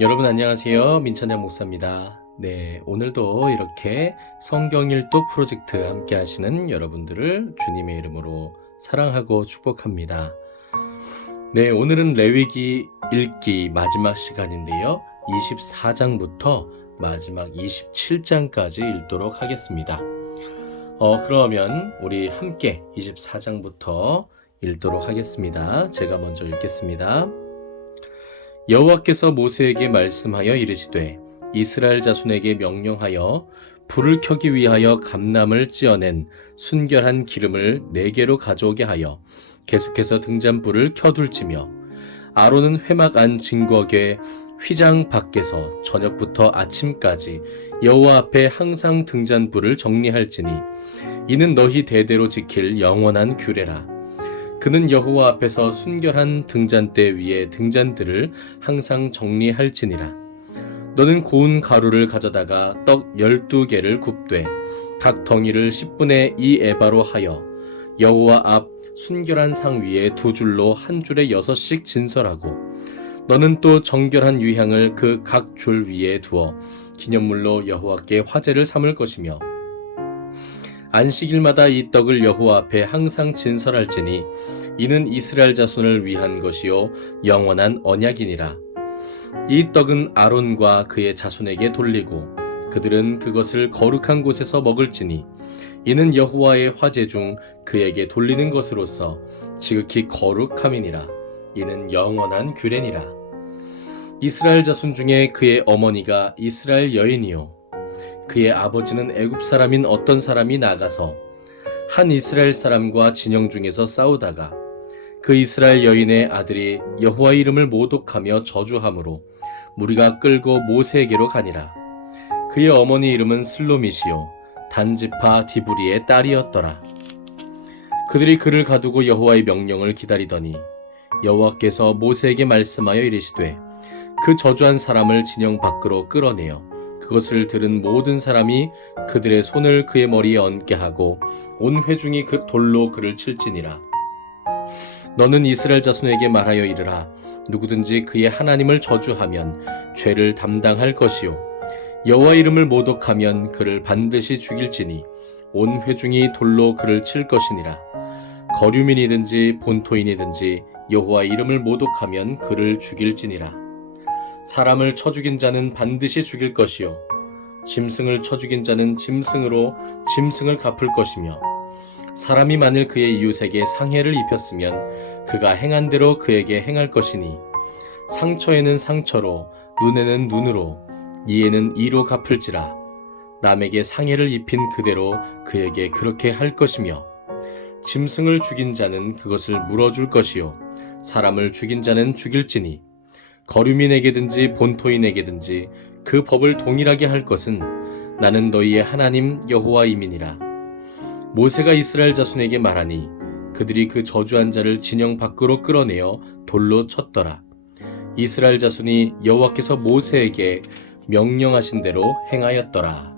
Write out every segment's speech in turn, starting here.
여러분 안녕하세요. 민찬양 목사입니다. 네, 오늘도 이렇게 성경 일독 프로젝트 함께 하시는 여러분들을 주님의 이름으로 사랑하고 축복합니다. 네, 오늘은 레위기 읽기 마지막 시간인데요. 24장부터 마지막 27장까지 읽도록 하겠습니다. 그러면 우리 함께 24장부터 읽도록 하겠습니다. 제가 먼저 읽겠습니다. 여호와께서 모세에게 말씀하여 이르시되 이스라엘 자손에게 명령하여 불을 켜기 위하여 감람을 찧어낸 순결한 기름을 4개로 가져오게 하여 계속해서 등잔불을 켜둘지며 아론은 회막 안 증거궤 휘장 밖에서 저녁부터 아침까지 여호와 앞에 항상 등잔불을 정리할지니 이는 너희 대대로 지킬 영원한 규례라. 그는 여호와 앞에서 순결한 등잔대 위에 등잔들을 항상 정리할지니라. 너는 고운 가루를 가져다가 떡 12개를 굽되 각 덩이를 10분의 2 에바로 하여 여호와 앞 순결한 상 위에 2줄로 한 줄에 6씩 진설하고 너는 또 정결한 유향을 그 각 줄 위에 두어 기념물로 여호와께 화제를 삼을 것이며 안식일마다 이 떡을 여호와 앞에 항상 진설할지니 이는 이스라엘 자손을 위한 것이요 영원한 언약이니라. 이 떡은 아론과 그의 자손에게 돌리고 그들은 그것을 거룩한 곳에서 먹을지니 이는 여호와의 화제 중 그에게 돌리는 것으로서 지극히 거룩함이니라. 이는 영원한 규례니라. 이스라엘 자손 중에 그의 어머니가 이스라엘 여인이요 그의 아버지는 애굽 사람인 어떤 사람이 나가서 한 이스라엘 사람과 진영 중에서 싸우다가 그 이스라엘 여인의 아들이 여호와 이름을 모독하며 저주함으로 무리가 끌고 모세에게로 가니라. 그의 어머니 이름은 슬로밋이요 단지파 디브리의 딸이었더라. 그들이 그를 가두고 여호와의 명령을 기다리더니 여호와께서 모세에게 말씀하여 이르시되 그 저주한 사람을 진영 밖으로 끌어내어 그것을 들은 모든 사람이 그들의 손을 그의 머리에 얹게 하고 온 회중이 그 돌로 그를 칠지니라. 너는 이스라엘 자손에게 말하여 이르라. 누구든지 그의 하나님을 저주하면 죄를 담당할 것이요 여호와 이름을 모독하면 그를 반드시 죽일지니 온 회중이 돌로 그를 칠 것이니라. 거류민이든지 본토인이든지 여호와 이름을 모독하면 그를 죽일지니라. 사람을 쳐 죽인 자는 반드시 죽일 것이요 짐승을 쳐 죽인 자는 짐승으로 짐승을 갚을 것이며 사람이 만일 그의 이웃에게 상해를 입혔으면 그가 행한 대로 그에게 행할 것이니 상처에는 상처로 눈에는 눈으로 이에는 이로 갚을지라. 남에게 상해를 입힌 그대로 그에게 그렇게 할 것이며 짐승을 죽인 자는 그것을 물어줄 것이요 사람을 죽인 자는 죽일지니 거류민에게든지 본토인에게든지 그 법을 동일하게 할 것은 나는 너희의 하나님 여호와임이니라. 모세가 이스라엘 자손에게 말하니 그들이 그 저주한 자를 진영 밖으로 끌어내어 돌로 쳤더라. 이스라엘 자손이 여호와께서 모세에게 명령하신 대로 행하였더라.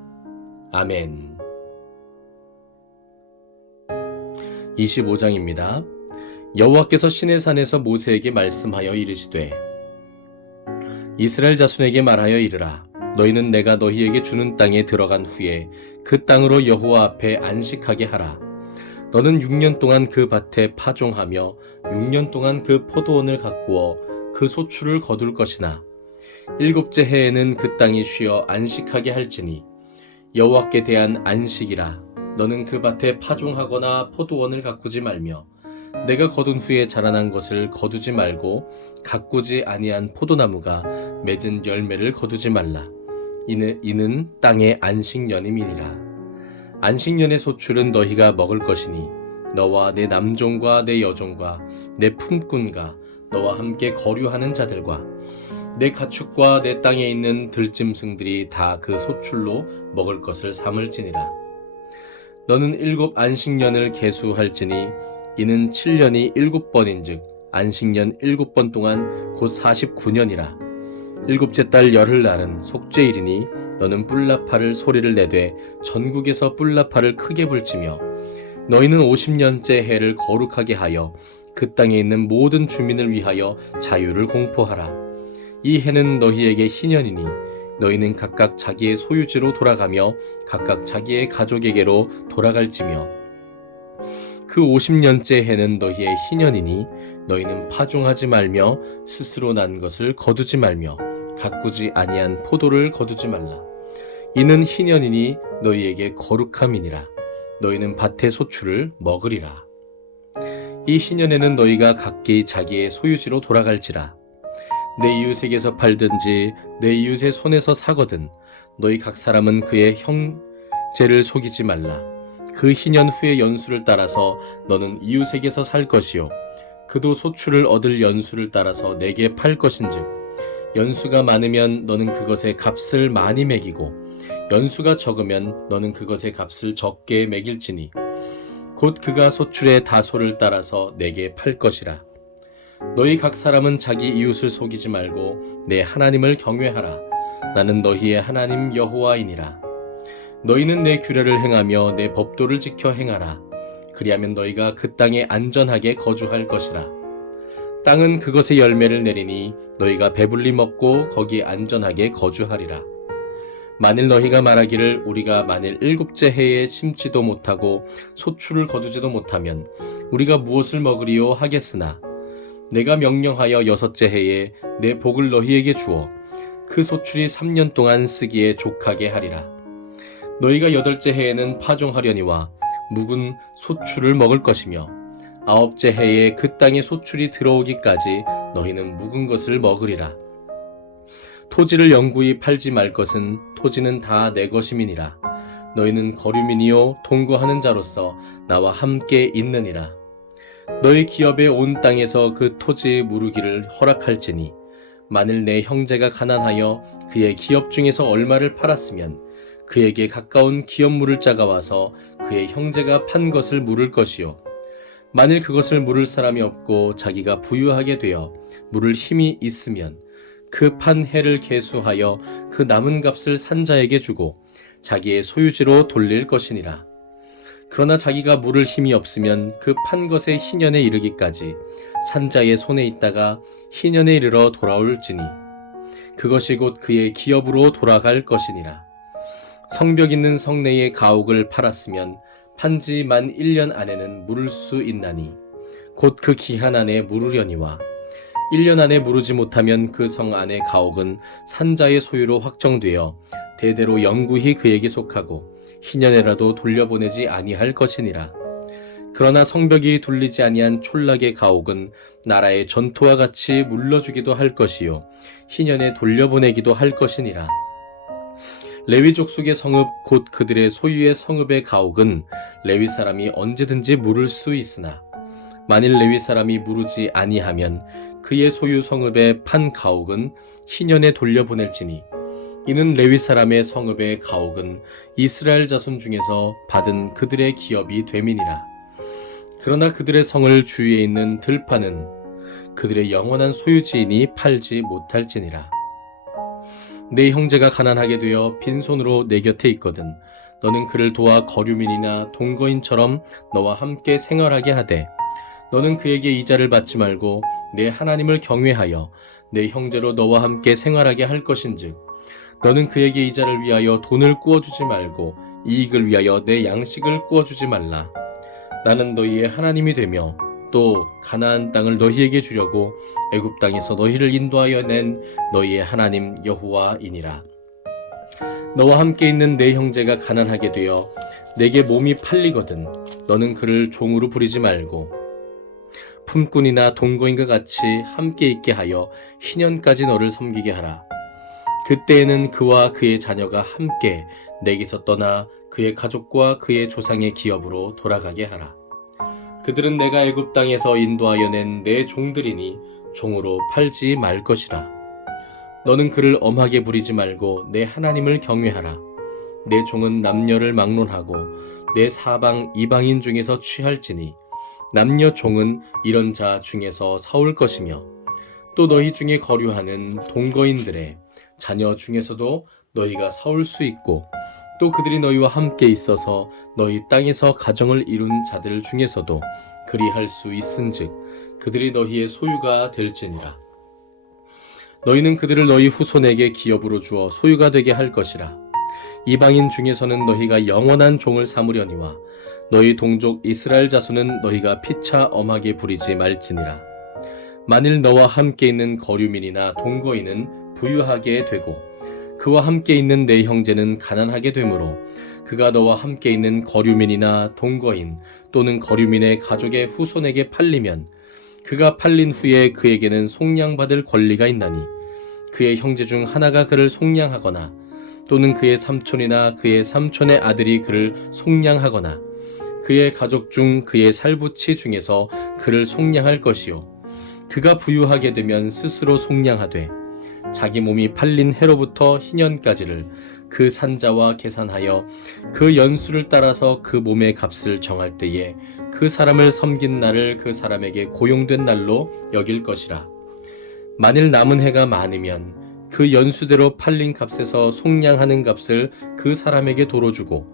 아멘. 25장입니다. 여호와께서 시내산에서 모세에게 말씀하여 이르시되 이스라엘 자손에게 말하여 이르라. 너희는 내가 너희에게 주는 땅에 들어간 후에 그 땅으로 여호와 앞에 안식하게 하라. 너는 6년 동안 그 밭에 파종하며 6년 동안 그 포도원을 가꾸어 그 소출을 거둘 것이나 7째 해에는 그 땅이 쉬어 안식하게 할지니 여호와께 대한 안식이라. 너는 그 밭에 파종하거나 포도원을 가꾸지 말며 내가 거둔 후에 자라난 것을 거두지 말고 가꾸지 아니한 포도나무가 맺은 열매를 거두지 말라. 이는 땅의 안식년임이니라. 안식년의 소출은 너희가 먹을 것이니 너와 내 남종과 내 여종과 내 품꾼과 너와 함께 거류하는 자들과 내 가축과 내 땅에 있는 들짐승들이 다 그 소출로 먹을 것을 삼을지니라. 너는 7 안식년을 계수할지니 이는 7년이 7번인즉 안식년 7번 동안 곧 49년이라. 7째 달 열흘날은 속죄일이니 너는 뿔나팔을 소리를 내되 전국에서 뿔나팔을 크게 불지며 너희는 50년째 해를 거룩하게 하여 그 땅에 있는 모든 주민을 위하여 자유를 공포하라. 이 해는 너희에게 희년이니 너희는 각각 자기의 소유지로 돌아가며 각각 자기의 가족에게로 돌아갈지며 그 50년째 해는 너희의 희년이니 너희는 파종하지 말며 스스로 난 것을 거두지 말며 가꾸지 아니한 포도를 거두지 말라. 이는 희년이니 너희에게 거룩함이니라. 너희는 밭의 소출을 먹으리라. 이 희년에는 너희가 각기 자기의 소유지로 돌아갈지라. 내 이웃에게서 팔든지 내 이웃의 손에서 사거든 너희 각 사람은 그의 형제를 속이지 말라. 그 희년 후의 연수를 따라서 너는 이웃에게서 살 것이요 그도 소출을 얻을 연수를 따라서 내게 팔 것인즉 연수가 많으면 너는 그것의 값을 많이 매기고 연수가 적으면 너는 그것의 값을 적게 매길지니 곧 그가 소출의 다소를 따라서 내게 팔 것이라. 너희 각 사람은 자기 이웃을 속이지 말고 내 하나님을 경외하라. 나는 너희의 하나님 여호와이니라. 너희는 내 규례를 행하며 내 법도를 지켜 행하라. 그리하면 너희가 그 땅에 안전하게 거주할 것이라. 땅은 그것의 열매를 내리니 너희가 배불리 먹고 거기 안전하게 거주하리라. 만일 너희가 말하기를 우리가 만일 7째 해에 심지도 못하고 소출을 거두지도 못하면 우리가 무엇을 먹으리요 하겠으나 내가 명령하여 6째 해에 내 복을 너희에게 주어 그 소출이 3년 동안 쓰기에 족하게 하리라. 너희가 8째 해에는 파종하려니와 묵은 소출을 먹을 것이며 9째 해에 그 땅에 소출이 들어오기까지 너희는 묵은 것을 먹으리라. 토지를 영구히 팔지 말 것은 토지는 다 내 것임이니라. 너희는 거류민이요 동거하는 자로서 나와 함께 있느니라. 너희 기업의 온 땅에서 그 토지 무르기를 허락할지니 만일 내 형제가 가난하여 그의 기업 중에서 얼마를 팔았으면 그에게 가까운 기업 물을 자가 와서 그의 형제가 판 것을 물을 것이요 만일 그것을 물을 사람이 없고 자기가 부유하게 되어 물을 힘이 있으면 그 판 해를 계수하여 그 남은 값을 산자에게 주고 자기의 소유지로 돌릴 것이니라. 그러나 자기가 물을 힘이 없으면 그 판 것의 희년에 이르기까지 산자의 손에 있다가 희년에 이르러 돌아올지니 그것이 곧 그의 기업으로 돌아갈 것이니라. 성벽 있는 성내의 가옥을 팔았으면 판지 만 1년 안에는 물을 수 있나니 곧 그 기한 안에 물으려니와 1년 안에 무르지 못하면 그 성 안의 가옥은 산자의 소유로 확정되어 대대로 영구히 그에게 속하고 희년에라도 돌려보내지 아니할 것이니라. 그러나 성벽이 둘리지 아니한 촌락의 가옥은 나라의 전토와 같이 물러주기도 할 것이요 희년에 돌려보내기도 할 것이니라. 레위 족속의 성읍 곧 그들의 소유의 성읍의 가옥은 레위 사람이 언제든지 물을 수 있으나 만일 레위 사람이 무르지 아니하면 그의 소유 성읍의 판 가옥은 희년에 돌려보낼지니 이는 레위 사람의 성읍의 가옥은 이스라엘 자손 중에서 받은 그들의 기업이 됨이니라. 그러나 그들의 성을 주위에 있는 들판은 그들의 영원한 소유지이니 팔지 못할지니라. 내 형제가 가난하게 되어 빈손으로 내 곁에 있거든 너는 그를 도와 거류민이나 동거인처럼 너와 함께 생활하게 하되 너는 그에게 이자를 받지 말고 내 하나님을 경외하여 내 형제로 너와 함께 생활하게 할 것인즉 너는 그에게 이자를 위하여 돈을 꾸어주지 말고 이익을 위하여 내 양식을 꾸어주지 말라. 나는 너희의 하나님이 되며 또 가나안 땅을 너희에게 주려고 애굽 땅에서 너희를 인도하여 낸 너희의 하나님 여호와이니라. 너와 함께 있는 내 형제가 가난하게 되어 내게 몸이 팔리거든 너는 그를 종으로 부리지 말고 품꾼이나 동거인과 같이 함께 있게 하여 희년까지 너를 섬기게 하라. 그때에는 그와 그의 자녀가 함께 내게서 떠나 그의 가족과 그의 조상의 기업으로 돌아가게 하라. 그들은 내가 애굽 땅에서 인도하여 낸 내 종들이니 종으로 팔지 말 것이라. 너는 그를 엄하게 부리지 말고 내 하나님을 경외하라. 내 종은 남녀를 막론하고 내 사방 이방인 중에서 취할지니 남녀 종은 이런 자 중에서 사올 것이며 또 너희 중에 거류하는 동거인들의 자녀 중에서도 너희가 사올 수 있고 또 그들이 너희와 함께 있어서 너희 땅에서 가정을 이룬 자들 중에서도 그리할 수 있은즉 그들이 너희의 소유가 될지니라. 너희는 그들을 너희 후손에게 기업으로 주어 소유가 되게 할 것이라. 이방인 중에서는 너희가 영원한 종을 삼으려니와 너희 동족 이스라엘 자손은 너희가 피차 엄하게 부리지 말지니라. 만일 너와 함께 있는 거류민이나 동거인은 부유하게 되고 그와 함께 있는 내 형제는 가난하게 되므로 그가 너와 함께 있는 거류민이나 동거인 또는 거류민의 가족의 후손에게 팔리면 그가 팔린 후에 그에게는 속량받을 권리가 있나니 그의 형제 중 하나가 그를 속량하거나 또는 그의 삼촌이나 그의 삼촌의 아들이 그를 속량하거나 그의 가족 중 그의 살부치 중에서 그를 속량할 것이요 그가 부유하게 되면 스스로 속량하되 자기 몸이 팔린 해로부터 희년까지를 그 산자와 계산하여 그 연수를 따라서 그 몸의 값을 정할 때에 그 사람을 섬긴 날을 그 사람에게 고용된 날로 여길 것이라. 만일 남은 해가 많으면 그 연수대로 팔린 값에서 속량하는 값을 그 사람에게 도로 주고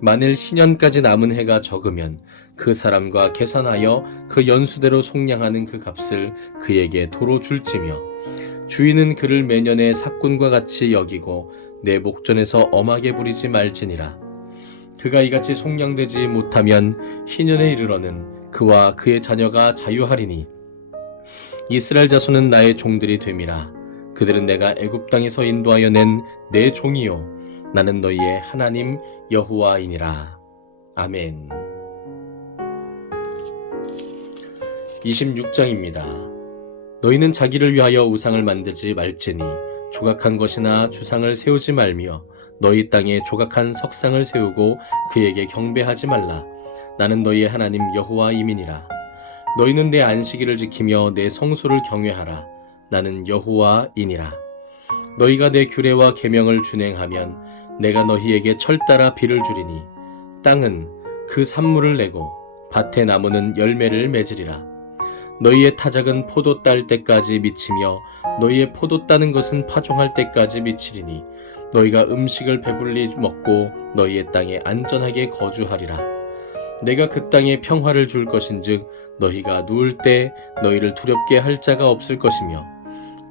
만일 희년까지 남은 해가 적으면 그 사람과 계산하여 그 연수대로 속량하는 그 값을 그에게 도로 줄지며 주인은 그를 매년의 삭군과 같이 여기고 내 목전에서 엄하게 부리지 말지니라. 그가 이같이 속량되지 못하면 희년에 이르러는 그와 그의 자녀가 자유하리니 이스라엘 자손은 나의 종들이 됨이라. 그들은 내가 애굽 땅에서 인도하여 낸 내 종이요 나는 너희의 하나님 여호와이니라. 아멘. 26장입니다. 너희는 자기를 위하여 우상을 만들지 말지니 조각한 것이나 주상을 세우지 말며 너희 땅에 조각한 석상을 세우고 그에게 경배하지 말라. 나는 너희의 하나님 여호와이니라. 너희는 내 안식일을 지키며 내 성소를 경외하라. 나는 여호와이니라. 너희가 내 규례와 계명을 준행하면 내가 너희에게 철따라 비를 주리니 땅은 그 산물을 내고 밭의 나무는 열매를 맺으리라. 너희의 타작은 포도 딸 때까지 미치며 너희의 포도 따는 것은 파종할 때까지 미치리니 너희가 음식을 배불리 먹고 너희의 땅에 안전하게 거주하리라. 내가 그 땅에 평화를 줄 것인즉 너희가 누울 때 너희를 두렵게 할 자가 없을 것이며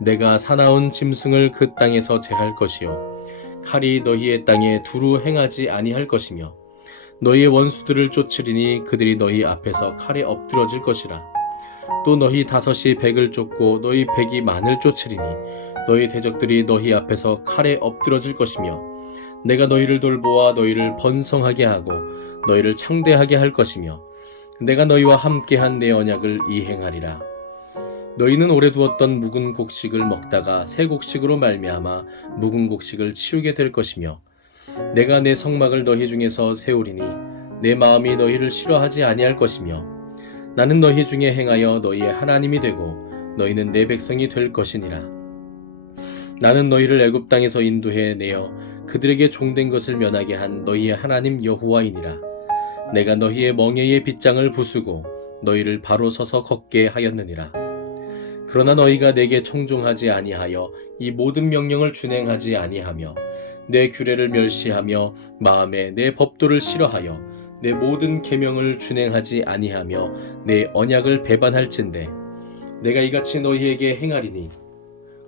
내가 사나운 짐승을 그 땅에서 제할 것이요 칼이 너희의 땅에 두루 행하지 아니할 것이며 너희의 원수들을 쫓으리니 그들이 너희 앞에서 칼에 엎드러질 것이라. 또 너희 다섯이 백을 쫓고 너희 백이 만을 쫓으리니 너희 대적들이 너희 앞에서 칼에 엎드러질 것이며 내가 너희를 돌보아 너희를 번성하게 하고 너희를 창대하게 할 것이며 내가 너희와 함께한 내 언약을 이행하리라. 너희는 오래 두었던 묵은 곡식을 먹다가 새 곡식으로 말미암아 묵은 곡식을 치우게 될 것이며 내가 내 성막을 너희 중에서 세우리니 내 마음이 너희를 싫어하지 아니할 것이며 나는 너희 중에 행하여 너희의 하나님이 되고 너희는 내 백성이 될 것이니라. 나는 너희를 애굽 땅에서 인도해 내어 그들에게 종된 것을 면하게 한 너희의 하나님 여호와이니라. 내가 너희의 멍에의 빗장을 부수고 너희를 바로 서서 걷게 하였느니라. 그러나 너희가 내게 청종하지 아니하여 이 모든 명령을 준행하지 아니하며 내 규례를 멸시하며 마음에 내 법도를 싫어하여 내 모든 계명을 준행하지 아니하며 내 언약을 배반할진대 내가 이같이 너희에게 행하리니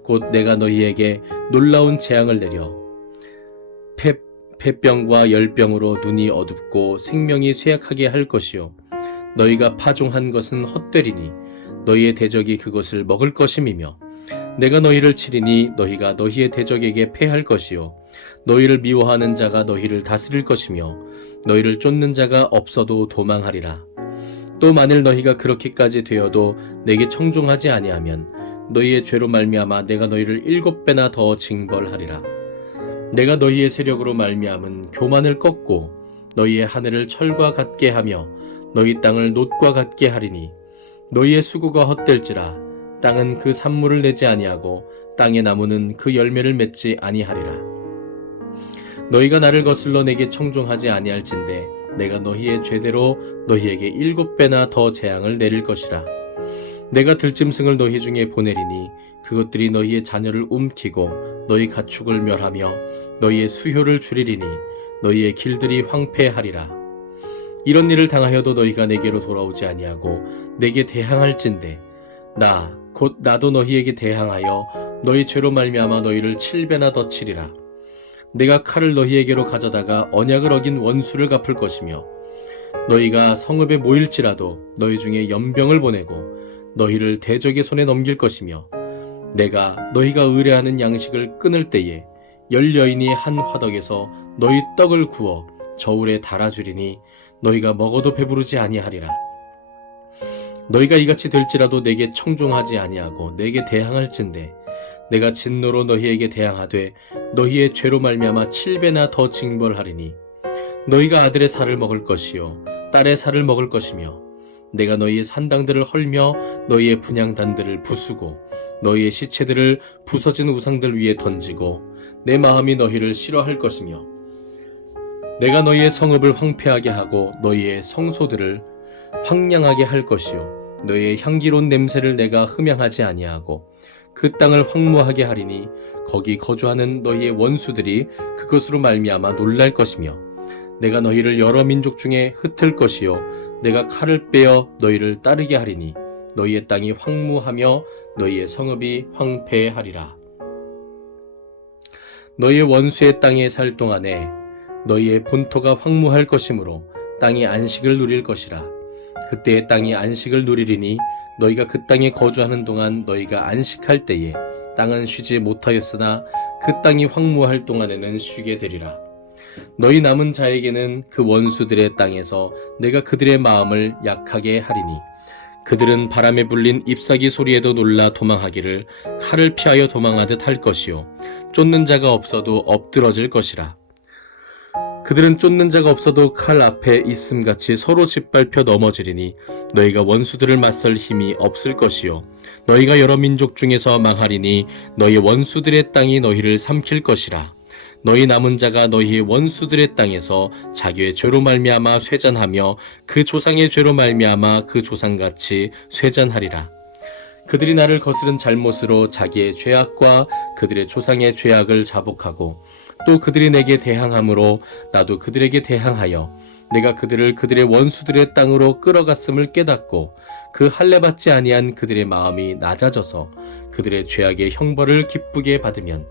곧 내가 너희에게 놀라운 재앙을 내려 폐병과 열병으로 눈이 어둡고 생명이 쇠약하게 할 것이요 너희가 파종한 것은 헛되리니 너희의 대적이 그것을 먹을 것임이며 내가 너희를 치리니 너희가 너희의 대적에게 패할 것이요 너희를 미워하는 자가 너희를 다스릴 것이며 너희를 쫓는 자가 없어도 도망하리라. 또 만일 너희가 그렇게까지 되어도 내게 청종하지 아니하면 너희의 죄로 말미암아 내가 너희를 7배나 더 징벌하리라. 내가 너희의 세력으로 말미암은 교만을 꺾고 너희의 하늘을 철과 같게 하며 너희 땅을 놋과 같게 하리니 너희의 수고가 헛될지라. 땅은 그 산물을 내지 아니하고 땅의 나무는 그 열매를 맺지 아니하리라. 너희가 나를 거슬러 내게 청종하지 아니할진대 내가 너희의 죄대로 너희에게 7배나 더 재앙을 내릴 것이라. 내가 들짐승을 너희 중에 보내리니 그것들이 너희의 자녀를 움키고 너희 가축을 멸하며 너희의 수효를 줄이리니 너희의 길들이 황폐하리라. 이런 일을 당하여도 너희가 내게로 돌아오지 아니하고 내게 대항할진대 나 곧 나도 너희에게 대항하여 너희 죄로 말미암아 너희를 7배나 더 치리라. 내가 칼을 너희에게로 가져다가 언약을 어긴 원수를 갚을 것이며 너희가 성읍에 모일지라도 너희 중에 연병을 보내고 너희를 대적의 손에 넘길 것이며 내가 너희가 의뢰하는 양식을 끊을 때에 10여인이 한 화덕에서 너희 떡을 구워 저울에 달아주리니 너희가 먹어도 배부르지 아니하리라. 너희가 이같이 될지라도 내게 청종하지 아니하고 내게 대항할진대 내가 진노로 너희에게 대항하되 너희의 죄로 말미암아 7배나 더 징벌하리니 너희가 아들의 살을 먹을 것이요 딸의 살을 먹을 것이며 내가 너희의 산당들을 헐며 너희의 분향단들을 부수고 너희의 시체들을 부서진 우상들 위에 던지고 내 마음이 너희를 싫어할 것이며 내가 너희의 성읍을 황폐하게 하고 너희의 성소들을 황량하게 할 것이요 너희의 향기로운 냄새를 내가 흠양하지 아니하고 그 땅을 황무하게 하리니 거기 거주하는 너희의 원수들이 그것으로 말미암아 놀랄 것이며 내가 너희를 여러 민족 중에 흩을 것이요 내가 칼을 빼어 너희를 따르게 하리니 너희의 땅이 황무하며 너희의 성읍이 황폐하리라. 너희의 원수의 땅에 살 동안에 너희의 본토가 황무할 것이므로 땅이 안식을 누릴 것이라. 그때의 땅이 안식을 누리리니 너희가 그 땅에 거주하는 동안 너희가 안식할 때에 땅은 쉬지 못하였으나 그 땅이 황무할 동안에는 쉬게 되리라. 너희 남은 자에게는 그 원수들의 땅에서 내가 그들의 마음을 약하게 하리니 그들은 바람에 불린 잎사귀 소리에도 놀라 도망하기를 칼을 피하여 도망하듯 할 것이요 쫓는 자가 없어도 엎드러질 것이라. 그들은 쫓는 자가 없어도 칼 앞에 있음같이 서로 짓밟혀 넘어지리니 너희가 원수들을 맞설 힘이 없을 것이요 너희가 여러 민족 중에서 망하리니 너희 원수들의 땅이 너희를 삼킬 것이라. 너희 남은 자가 너희의 원수들의 땅에서 자기의 죄로 말미암아 쇠잔하며 그 조상의 죄로 말미암아 그 조상같이 쇠잔하리라. 그들이 나를 거스른 잘못으로 자기의 죄악과 그들의 조상의 죄악을 자복하고 또 그들이 내게 대항함으로 나도 그들에게 대항하여 내가 그들을 그들의 원수들의 땅으로 끌어갔음을 깨닫고 그 할례받지 아니한 그들의 마음이 낮아져서 그들의 죄악의 형벌을 기쁘게 받으면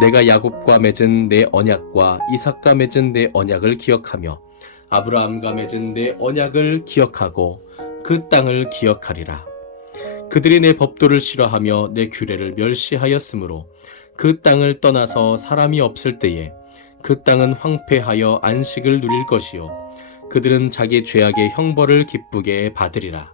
내가 야곱과 맺은 내 언약과 이삭과 맺은 내 언약을 기억하며 아브라함과 맺은 내 언약을 기억하고 그 땅을 기억하리라. 그들이 내 법도를 싫어하며 내 규례를 멸시하였으므로 그 땅을 떠나서 사람이 없을 때에 그 땅은 황폐하여 안식을 누릴 것이요 그들은 자기 죄악의 형벌을 기쁘게 받으리라.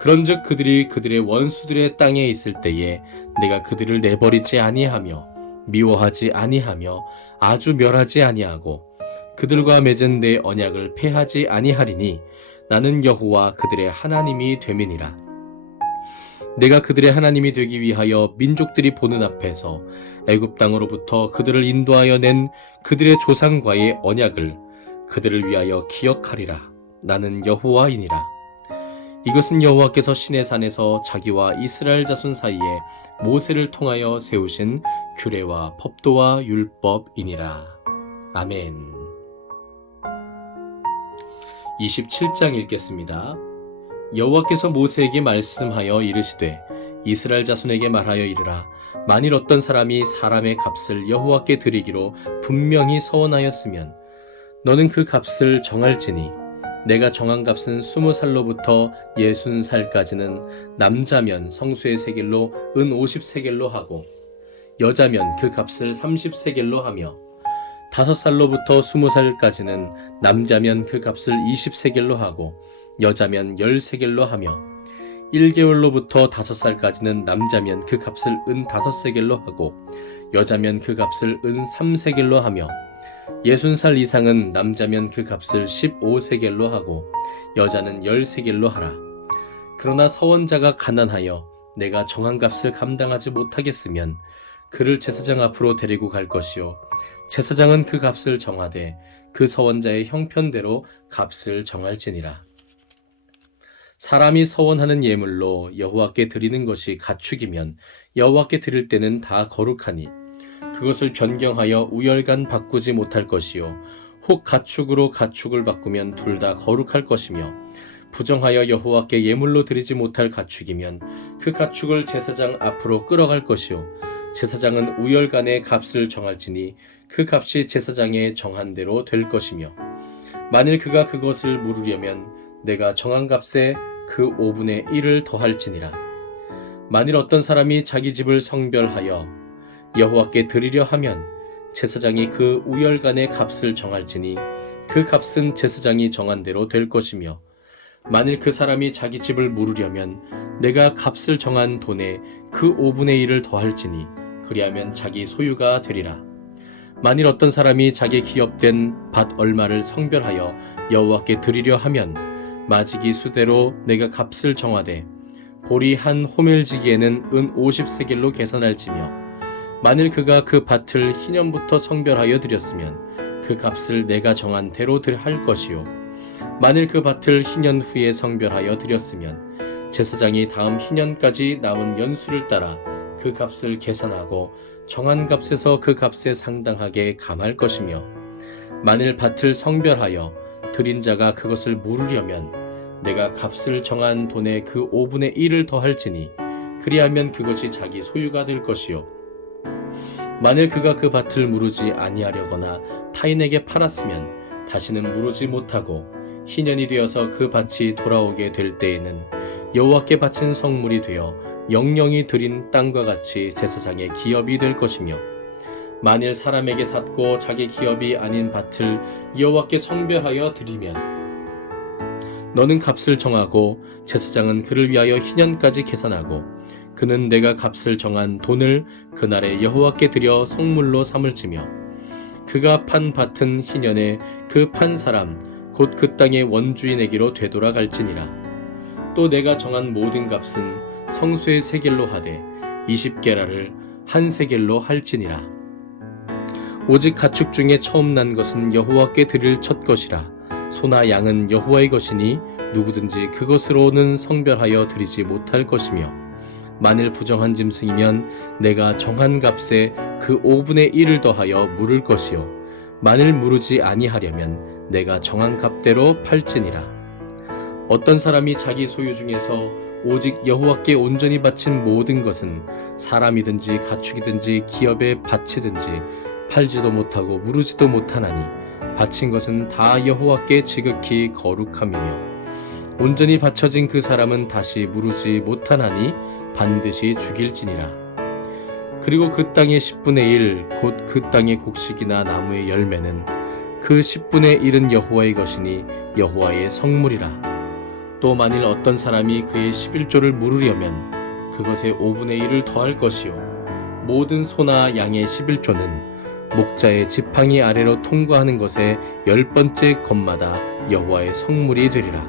그런즉 그들이 그들의 원수들의 땅에 있을 때에 내가 그들을 내버리지 아니하며 미워하지 아니하며 아주 멸하지 아니하고 그들과 맺은 내 언약을 폐하지 아니하리니 나는 여호와 그들의 하나님이 됨이니라. 내가 그들의 하나님이 되기 위하여 민족들이 보는 앞에서 애굽 땅으로부터 그들을 인도하여 낸 그들의 조상과의 언약을 그들을 위하여 기억하리라. 나는 여호와이니라. 이것은 여호와께서 시내 산에서 자기와 이스라엘 자손 사이에 모세를 통하여 세우신 규례와 법도와 율법이니라. 아멘. 27장 읽겠습니다. 여호와께서 모세에게 말씀하여 이르시되 이스라엘 자손에게 말하여 이르라. 만일 어떤 사람이 사람의 값을 여호와께 드리기로 분명히 서원하였으면 너는 그 값을 정할지니 내가 정한 값은 20살로부터 60살까지는 남자면 성수의 세겔로 은 50세겔로 하고 여자면 그 값을 30세겔로 하며 5살로부터 20살까지는 남자면 그 값을 20세겔로 하고 여자면 10세겔로 하며 1개월로부터 5살까지는 남자면 그 값을 은 5세겔로 하고 여자면 그 값을 은 3세겔로 하며 60살 이상은 남자면 그 값을 15세겔로 하고 여자는 10세겔로 하라. 그러나 서원자가 가난하여 내가 정한 값을 감당하지 못하겠으면 그를 제사장 앞으로 데리고 갈 것이요 제사장은 그 값을 정하되 그 서원자의 형편대로 값을 정할지니라. 사람이 서원하는 예물로 여호와께 드리는 것이 가축이면 여호와께 드릴 때는 다 거룩하니 그것을 변경하여 우열간 바꾸지 못할 것이요 혹 가축으로 가축을 바꾸면 둘 다 거룩할 것이며 부정하여 여호와께 예물로 드리지 못할 가축이면 그 가축을 제사장 앞으로 끌어갈 것이요 제사장은 우열간에 값을 정할지니 그 값이 제사장의 정한 대로 될 것이며 만일 그가 그것을 물으려면 내가 정한 값에 그 5분의 1을 더할지니라. 만일 어떤 사람이 자기 집을 성별하여 여호와께 드리려 하면 제사장이 그 우열간의 값을 정할지니 그 값은 제사장이 정한 대로 될 것이며 만일 그 사람이 자기 집을 물으려면 내가 값을 정한 돈에 그 5분의 1을 더할지니 그리하면 자기 소유가 되리라. 만일 어떤 사람이 자기 기업된 밭 얼마를 성별하여 여호와께 드리려 하면 마지기 수대로 내가 값을 정하되 보리 한 호멜지기에는 은 50세겔로 계산할지며 만일 그가 그 밭을 희년부터 성별하여 드렸으면 그 값을 내가 정한 대로 할 것이요 만일 그 밭을 희년 후에 성별하여 드렸으면 제사장이 다음 희년까지 남은 연수를 따라 그 값을 계산하고 정한 값에서 그 값에 상당하게 감할 것이며 만일 밭을 성별하여 드린 자가 그것을 물으려면 내가 값을 정한 돈의 그 5분의 1을 더할지니 그리하면 그것이 자기 소유가 될 것이요 만일 그가 그 밭을 무르지 아니하려거나 타인에게 팔았으면 다시는 무르지 못하고 희년이 되어서 그 밭이 돌아오게 될 때에는 여호와께 바친 성물이 되어 영영이 드린 땅과 같이 제사장의 기업이 될 것이며 만일 사람에게 샀고 자기 기업이 아닌 밭을 여호와께 성별하여 드리면 너는 값을 정하고 제사장은 그를 위하여 희년까지 계산하고 그는 내가 값을 정한 돈을 그날에 여호와께 드려 성물로 삼을지며 그가 판 밭은 희년에 그 판 사람 곧 그 땅의 원주인에게로 되돌아갈지니라. 또 내가 정한 모든 값은 성수의 세겔로 하되 20게라를 한 세겔로 할지니라. 오직 가축 중에 처음 난 것은 여호와께 드릴 첫 것이라. 소나 양은 여호와의 것이니 누구든지 그것으로는 성별하여 드리지 못할 것이며 만일 부정한 짐승이면 내가 정한 값에 그 5분의 1을 더하여 물을 것이요 만일 무르지 아니하려면 내가 정한 값대로 팔지니라. 어떤 사람이 자기 소유 중에서 오직 여호와께 온전히 바친 모든 것은 사람이든지 가축이든지 기업의 밭이든지 팔지도 못하고 무르지도 못하나니 바친 것은 다 여호와께 지극히 거룩함이며 온전히 바쳐진 그 사람은 다시 무르지 못하나니 반드시 죽일지니라. 그리고 그 땅의 10분의 1 곧 그 땅의 곡식이나 나무의 열매는 그 10분의 1은 여호와의 것이니 여호와의 성물이라. 또 만일 어떤 사람이 그의 11조를 물으려면 그것의 5분의 1을 더할 것이요 모든 소나 양의 11조는 목자의 지팡이 아래로 통과하는 것의 10번째 것마다 여호와의 성물이 되리라.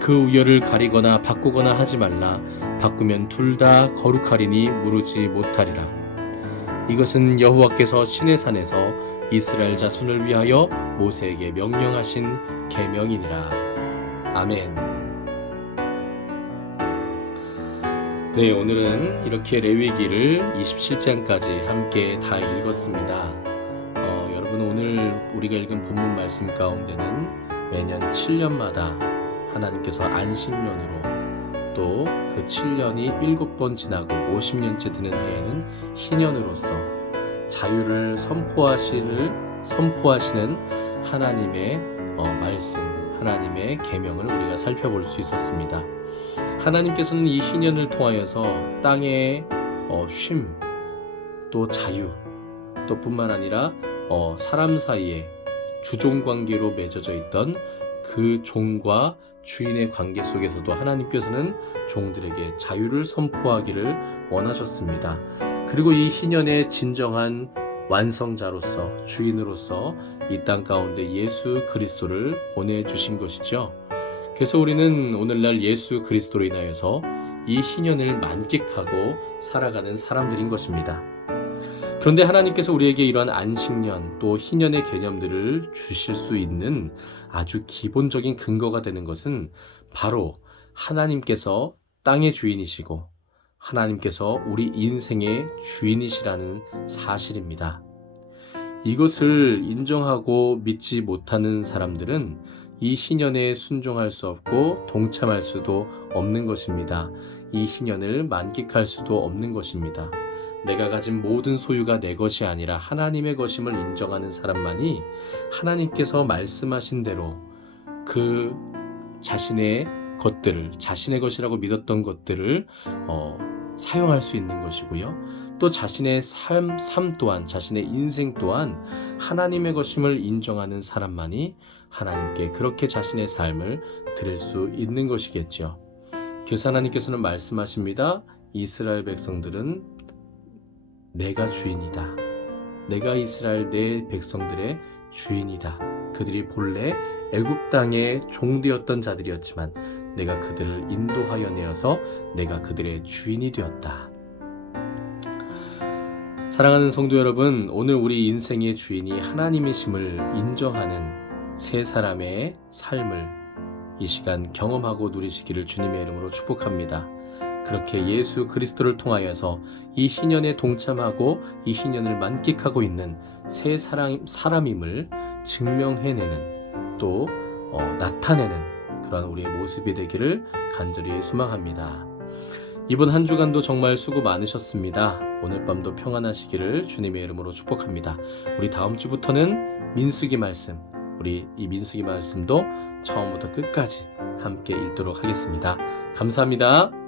그 우열을 가리거나 바꾸거나 하지 말라. 바꾸면 둘 다 거룩하리니 무르지 못하리라. 이것은 여호와께서 시내산에서 이스라엘 자손을 위하여 모세에게 명령하신 계명이니라. 아멘. 네, 오늘은 이렇게 레위기를 27장까지 함께 다 읽었습니다. 여러분 오늘 우리가 읽은 본문 말씀 가운데는 매년 7년마다 하나님께서 안식년으로 또 그 7년이 7번 지나고 50년째 되는 해에는 희년으로서 자유를 선포하시는 하나님의 말씀, 하나님의 계명을 우리가 살펴볼 수 있었습니다. 하나님께서는 이 희년을 통하여서 땅의 쉼, 또 자유, 또 뿐만 아니라 사람 사이에 주종관계로 맺어져 있던 그 종과 주인의 관계 속에서도 하나님께서는 종들에게 자유를 선포하기를 원하셨습니다. 그리고 이 희년의 진정한 완성자로서 주인으로서 이 땅 가운데 예수 그리스도를 보내주신 것이죠. 그래서 우리는 오늘날 예수 그리스도로 인하여서 이 희년을 만끽하고 살아가는 사람들인 것입니다. 그런데 하나님께서 우리에게 이러한 안식년 또 희년의 개념들을 주실 수 있는 아주 기본적인 근거가 되는 것은 바로 하나님께서 땅의 주인이시고 하나님께서 우리 인생의 주인이시라는 사실입니다. 이것을 인정하고 믿지 못하는 사람들은 이 희년에 순종할 수 없고 동참할 수도 없는 것입니다. 이 희년을 만끽할 수도 없는 것입니다. 내가 가진 모든 소유가 내 것이 아니라 하나님의 것임을 인정하는 사람만이 하나님께서 말씀하신 대로 그 자신의 것들을, 자신의 것이라고 믿었던 것들을 사용할 수 있는 것이고요. 또 자신의 삶 또한, 자신의 인생 또한 하나님의 것임을 인정하는 사람만이 하나님께 그렇게 자신의 삶을 드릴 수 있는 것이겠죠. 그래서 하나님께서는 말씀하십니다. 이스라엘 백성들은 내가 주인이다. 내가 이스라엘 내 백성들의 주인이다. 그들이 본래 애굽 땅의 종되었던 자들이었지만 내가 그들을 인도하여 내어서 내가 그들의 주인이 되었다. 사랑하는 성도 여러분, 오늘 우리 인생의 주인이 하나님이심을 인정하는 세 사람의 삶을 이 시간 경험하고 누리시기를 주님의 이름으로 축복합니다. 그렇게 예수 그리스도를 통하여서 이 희년에 동참하고 이 희년을 만끽하고 있는 새 사람임을 증명해내는 또 나타내는 그런 우리의 모습이 되기를 간절히 소망합니다. 이번 한 주간도 정말 수고 많으셨습니다. 오늘 밤도 평안하시기를 주님의 이름으로 축복합니다. 우리 다음 주부터는 민수기 말씀, 우리 이 민수기 말씀도 처음부터 끝까지 함께 읽도록 하겠습니다. 감사합니다.